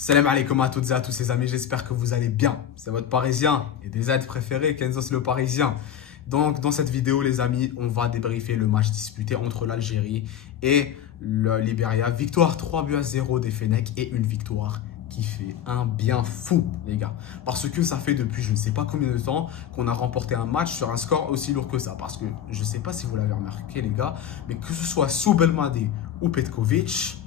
Salam alaikum à toutes et à tous les amis, j'espère que vous allez bien. C'est votre parisien et des aides préférés, Kenzos le parisien. Donc dans cette vidéo les amis, on va débriefer le match disputé entre l'Algérie et le Libéria. Victoire 3-0 des Fennecs et une victoire qui fait un bien fou les gars. Parce que ça fait depuis je ne sais pas combien de temps qu'on a remporté un match sur un score aussi lourd que ça. Parce que je ne sais pas si vous l'avez remarqué les gars, mais que ce soit Soubelmadi ou Petkovic,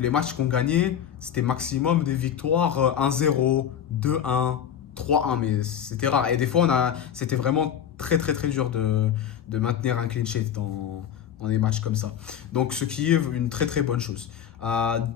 les matchs qu'on gagnait, c'était maximum des victoires 1-0, 2-1, 3-1, mais c'était rare. Et des fois, c'était vraiment très très très dur de maintenir un clean sheet dans des matchs comme ça. Donc, ce qui est une très très bonne chose.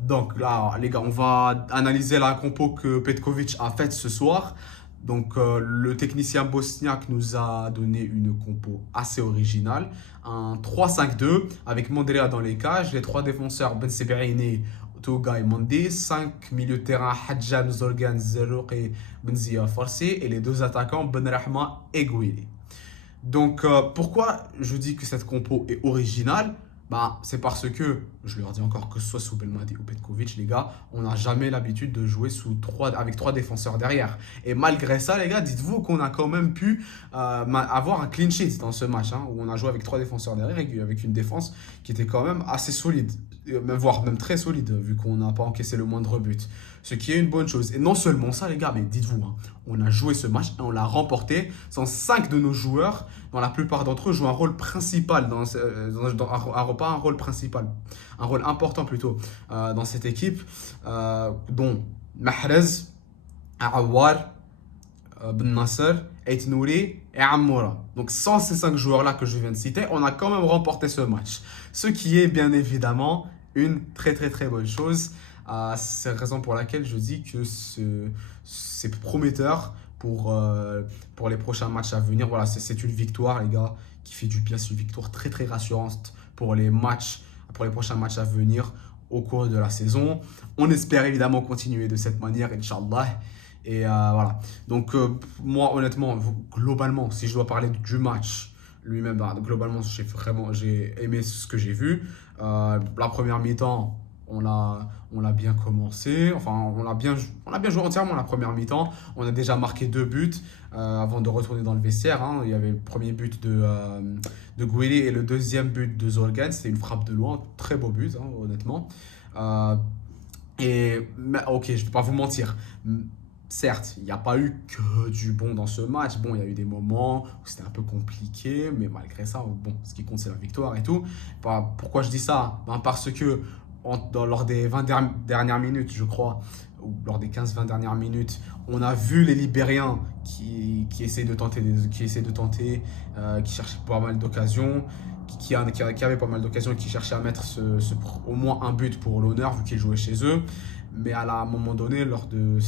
Donc là, les gars, on va analyser la compo que Petkovic a faite ce soir. Donc, le technicien bosniaque nous a donné une compo assez originale. Un 3-5-2 avec Mandrea dans les cages, les trois défenseurs Ben Sebaini, Toga et Mandi, 5 milieux de terrain Hadjam, Zorgan, Zerouk et Benzia Farsi et les deux attaquants Ben Rahma et Gouili. Donc, pourquoi je dis que cette compo est originale? Bah, c'est parce que, je leur dis encore, que ce soit sous Belmadi ou Petkovic, les gars, on n'a jamais l'habitude de jouer avec trois défenseurs derrière. Et malgré ça, les gars, dites-vous qu'on a quand même pu avoir un clean sheet dans ce match, hein, où on a joué avec trois défenseurs derrière et avec une défense qui était quand même assez solide, voire même très solide, vu qu'on n'a pas encaissé le moindre but. Ce qui est une bonne chose. Et non seulement ça, les gars, mais dites-vous, hein, on a joué ce match et on l'a remporté sans 5 de nos joueurs, dont la plupart d'entre eux jouent un rôle principal, pas un rôle principal, un rôle important plutôt dans cette équipe, dont Mahrez, Aouar, Ben Nasser, Ait Nouri et Amoura. Donc sans ces 5 joueurs-là que je viens de citer, on a quand même remporté ce match. Ce qui est bien évidemment une très très très bonne chose. C'est la raison pour laquelle je dis que c'est prometteur pour les prochains matchs à venir. Voilà, c'est une victoire, les gars, qui fait du bien. C'est une victoire très très rassurante pour les prochains matchs à venir au cours de la saison. On espère évidemment continuer de cette manière, Inch'Allah. Et voilà. Donc, moi, honnêtement, globalement, si je dois parler du match lui-même, bah, globalement, j'ai aimé ce que j'ai vu. La première mi-temps, on l'a bien commencé. Enfin, on a bien joué entièrement la première mi-temps. On a déjà marqué 2 buts avant de retourner dans le vestiaire, hein. Il y avait le premier but de Guili et le deuxième but de Zorgan. C'était une frappe de loin. Très beau but, hein, honnêtement. Euh, mais, ok, je ne vais pas vous mentir. Certes, il n'y a pas eu que du bon dans ce match. Bon, il y a eu des moments où c'était un peu compliqué, mais malgré ça, bon, ce qui compte, c'est la victoire et tout. Bah, pourquoi je dis ça? Ben, parce que lors des 20 dernières minutes, je crois, ou lors des 15-20 dernières minutes, on a vu les Libériens qui essaient de tenter, qui cherchaient pas mal d'occasions, qui avaient pas mal d'occasions et qui cherchaient à mettre au moins un but pour l'honneur, vu qu'ils jouaient chez eux. Mais à un moment donné, lors de,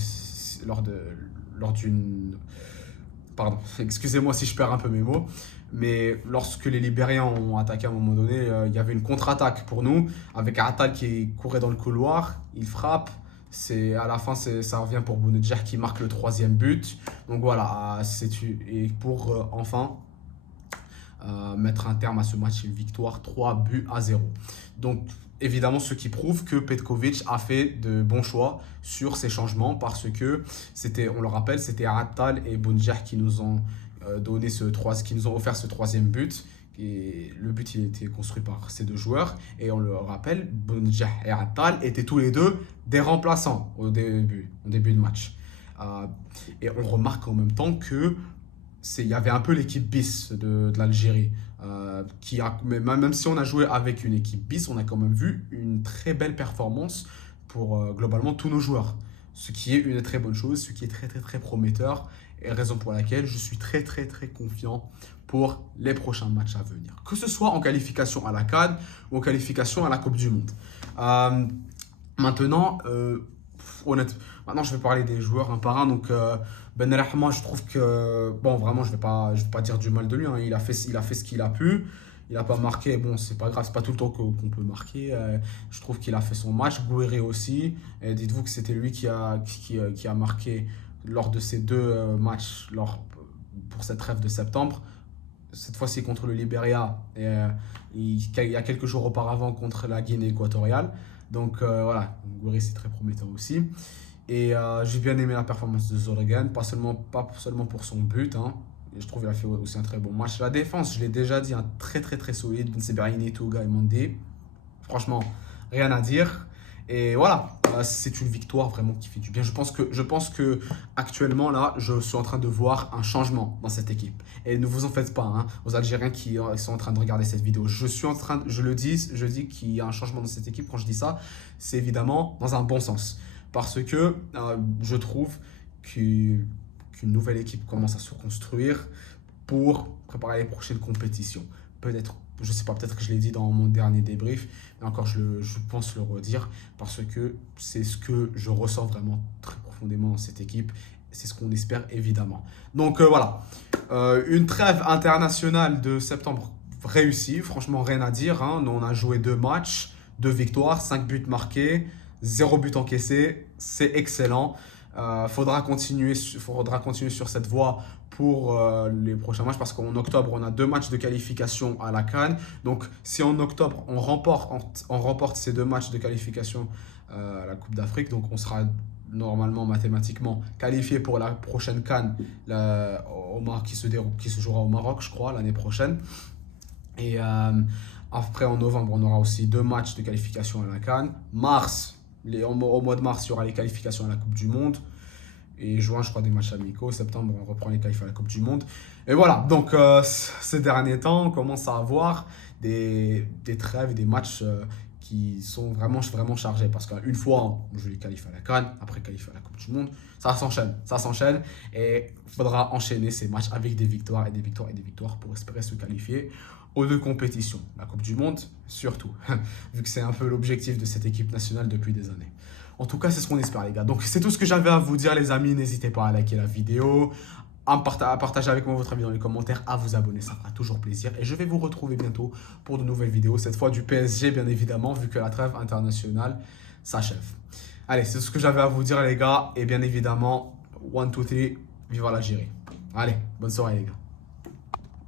lors d'une... Pardon, excusez-moi si je perds un peu mes mots, mais lorsque les Libériens ont attaqué à un moment donné, il y avait une contre-attaque pour nous, avec Atal qui courait dans le couloir, il frappe, à la fin ça revient pour Bounedjah qui marque le troisième but. Donc voilà, et pour enfin mettre un terme à ce match, une victoire 3-0. Donc évidemment, ce qui prouve que Petkovic a fait de bons choix sur ces changements parce que on le rappelle, c'était Attal et Bounedjah qui nous ont qui nous ont offert ce troisième but. Et le but, il a été construit par ces deux joueurs. Et on le rappelle, Bounedjah et Attal étaient tous les deux des remplaçants au début de match. Euh, et on remarque en même temps que il y avait un peu l'équipe bis de l'Algérie. Même si on a joué avec une équipe bis, on a quand même vu une très belle performance pour globalement tous nos joueurs. Ce qui est une très bonne chose, ce qui est très très très prometteur, et raison pour laquelle je suis très très très confiant pour les prochains matchs à venir. Que ce soit en qualification à la CAN ou en qualification à la Coupe du Monde. Euh, Maintenant, maintenant, je vais parler des joueurs un par un. Donc, Ben Rahma, je trouve que, bon, vraiment, je vais pas dire du mal de lui, hein. Il a fait ce qu'il a pu. Il n'a pas marqué. Bon, c'est pas grave, c'est pas tout le temps qu'on peut marquer. Je trouve qu'il a fait son match. Gouiri aussi. Et dites-vous que c'était lui qui a marqué lors de ces deux matchs pour cette trêve de septembre. Cette fois-ci contre le Liberia et il y a quelques jours auparavant contre la Guinée équatoriale. Donc voilà, Gouiri c'est très prometteur aussi. Et j'ai bien aimé la performance de Zorogan, pas seulement pour son but, hein. Et je trouve qu'il a fait aussi un très bon match. La défense, je l'ai déjà dit, un très très très solide. Ben Sebaini, Touga et Mandé. Franchement, rien à dire. Et voilà, c'est une victoire vraiment qui fait du bien. Je pense que actuellement là, je suis en train de voir un changement dans cette équipe. Et ne vous en faites pas, hein, aux Algériens qui sont en train de regarder cette vidéo. Je dis qu'il y a un changement dans cette équipe. Quand je dis ça, c'est évidemment dans un bon sens. Parce que je trouve qu'une nouvelle équipe commence à se construire pour préparer les prochaines compétitions. Peut-être, je sais pas, peut-être que je l'ai dit dans mon dernier débrief, mais encore je pense le redire parce que c'est ce que je ressens vraiment très profondément dans cette équipe. C'est ce qu'on espère évidemment. Donc voilà, une trêve internationale de septembre réussie, franchement rien à dire, hein. Nous, on a joué 2 matchs, 2 victoires, 5 buts marqués, 0 but encaissé, c'est excellent. Faudra continuer sur cette voie pour les prochains matchs parce qu'en octobre, on a 2 matchs de qualification à la CAN. Donc, si en octobre, on remporte ces 2 matchs de qualification à la Coupe d'Afrique, donc on sera normalement mathématiquement qualifié pour la prochaine CAN qui se jouera au Maroc, je crois, l'année prochaine. Et après, en novembre, on aura aussi 2 matchs de qualification à la CAN. Au mois de mars, il y aura les qualifications à la Coupe du Monde. Et juin, je crois, des matchs amicaux. Septembre, on reprend les qualifications à la Coupe du Monde. Et voilà, donc ces derniers temps, on commence à avoir des trêves et des matchs qui sont vraiment, vraiment chargés. Parce qu'une fois, on joue les qualifs à la CAN, après qualifs à la Coupe du Monde. Ça s'enchaîne. Et il faudra enchaîner ces matchs avec des victoires et des victoires et des victoires pour espérer se qualifier aux 2 compétitions. La Coupe du Monde, surtout, vu que c'est un peu l'objectif de cette équipe nationale depuis des années. En tout cas, c'est ce qu'on espère, les gars. Donc, c'est tout ce que j'avais à vous dire, les amis. N'hésitez pas à liker la vidéo, à partager avec moi votre avis dans les commentaires, à vous abonner, ça fera toujours plaisir. Et je vais vous retrouver bientôt pour de nouvelles vidéos, cette fois du PSG, bien évidemment, vu que la trêve internationale s'achève. Allez, c'est ce que j'avais à vous dire, les gars. Et bien évidemment, 1, 2, 3, vive l'Algérie. Allez, bonne soirée, les gars.